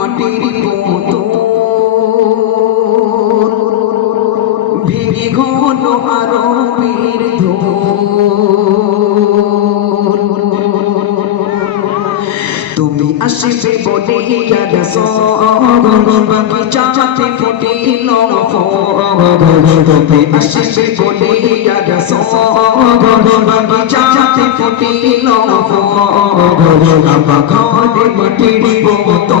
মাটির মতো ভেঙে হলো আরবের ধুল। তুমি আসবে বলে ইয়া রাসূল বাগিচাতে ফুটিল ফুল। তুমি আসবে বলে ইয়া রাসূল বাগিচাতে ফুটিল ফুল। ঘরে মাটির মতো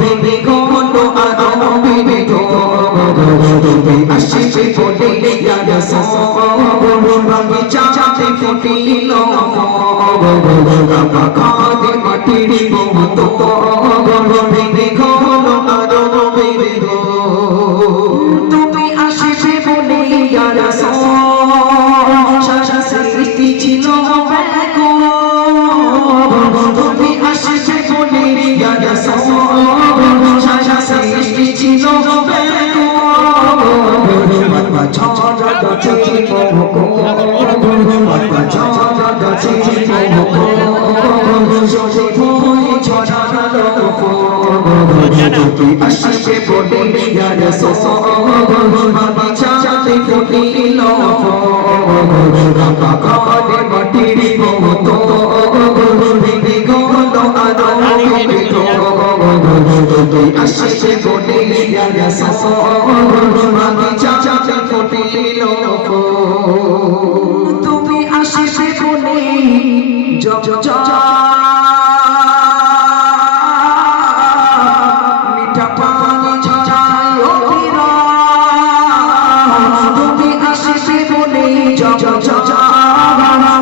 ভেঙে হলো আরবের ধুল। তুমি আসবে বলে ইয়া রাসূল বাগিচাতে ফুটিল ফুল। ঘরে মাটির মতো ভেঙে হলো আরবের ধুল। তুমি আসবে বলে ইয়া রাসূল সারা সৃষ্টি ছিল ব্যাকুল। তুমি আসবে বলে ইয়া রাসূল সারা সৃষ্টি ছিল ব্যাকুল। মাতবা ছড়া গাছে মহকুল, মাতবা ছড়া গাছে মহকুল, জোরে ভয়ে ছড়ালো ফুল। তুমি আসবে বলে ইয়া রাসূল বাগিচাতে ফুটিল ফুল। ঘরে মাটির মতো ভেঙে হলো আরবের ধুল। তুমি আসবে বলে ইয়া রাসূল বাগিচাতে ফুটিল ফুল। তুমি আসবে বলে মিঠা পানি ঝরায় অবিরাম। তুমি আসবে বলে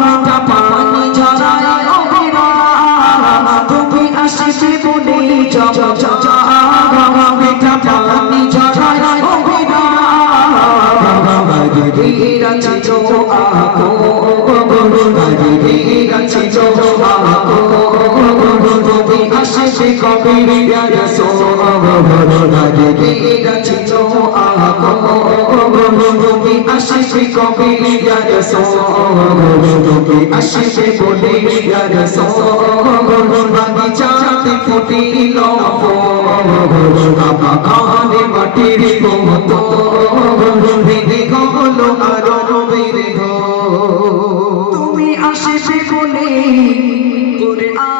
মিঠা পানি ঝরায় অবিরাম। তুমি আসবে বলে মিঠা পানি ঝরায় অবিরাম। বাগিরা ছিল আকুল, বাগিরা ছিল আকুল। তুমি আসবে কবে ইয়া রাসূল বাগিরা ছিল আকুল। তুমি আসবে কবে ইয়া রাসূল। তুমি আসবে বলে ইয়া রাসূল বাগিচাতে ফুটিল ফুল। ঘরে মাটির মতো ভেঙে হলো আরবের ধুল। তুমি আসবে বলে কুরআন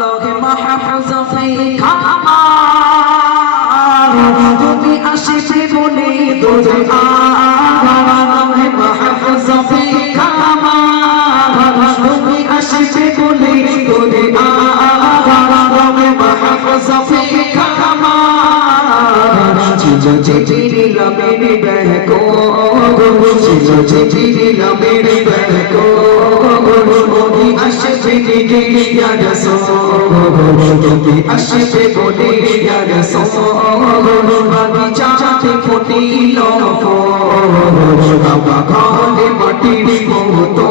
লৌহে মাহফুজে খামার। তুমি আসবে বলে কুরআন লৌহে মাহফুজে খামার। তুমি আসবে বলে কুরআন লৌহে মাহফুজে খামার। ছিল জিবরিল আমিন বেকুল, ছিল জিবরিল আমিন বেকুল। তুমি আসবে বলে ইয়া রাসূল, তুমি আসবে বলে ইয়া রাসূল বাগিচাতে ফুটিল ফুল। ঘরে মাটির মতো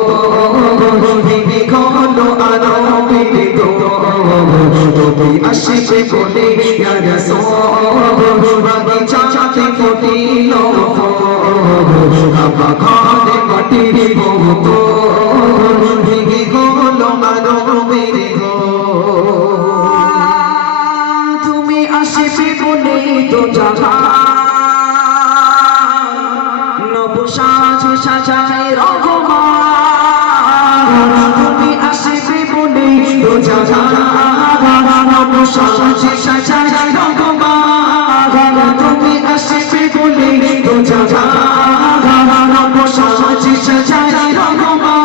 ভেঙে হলো আরবের ধুল। তুমি আসবে বলে ইয়া রাসূল বাগিচাতে ফুটিল ফুল। ঘরে মাটির মতো ভেঙে হলো আরবের ধুল। তুমি আসবে বলে তো জাহান নবসাজ সাজায় রহমান। তুমি আসবে বলে তো জাহান নবসাজ সাজায় রহমান। তুমি আসবে বলে তো জাহান নবসাজ সাজায় রহমান।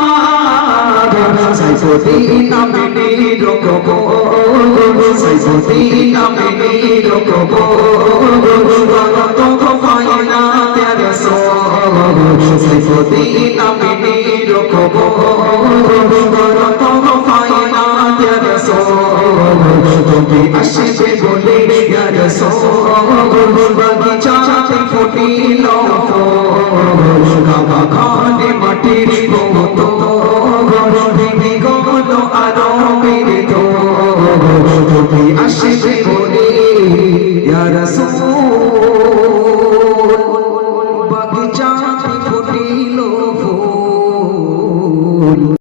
সাইফুদ্দিন আমিনীর কবর, সাইফুদ্দিন আমিনীর কবর তো ফায়না তে রাসূল। সাইফুদ্দিন আমিনীর কবর তো ফায়না তে রাসূল। তুমি আসবে বলে ইয়া রাসূল বাগিচাতে ফুটিল ফুল। ঘরে মাটির মতো ভেঙে হলো আরবের ধুল। তুমি আসবে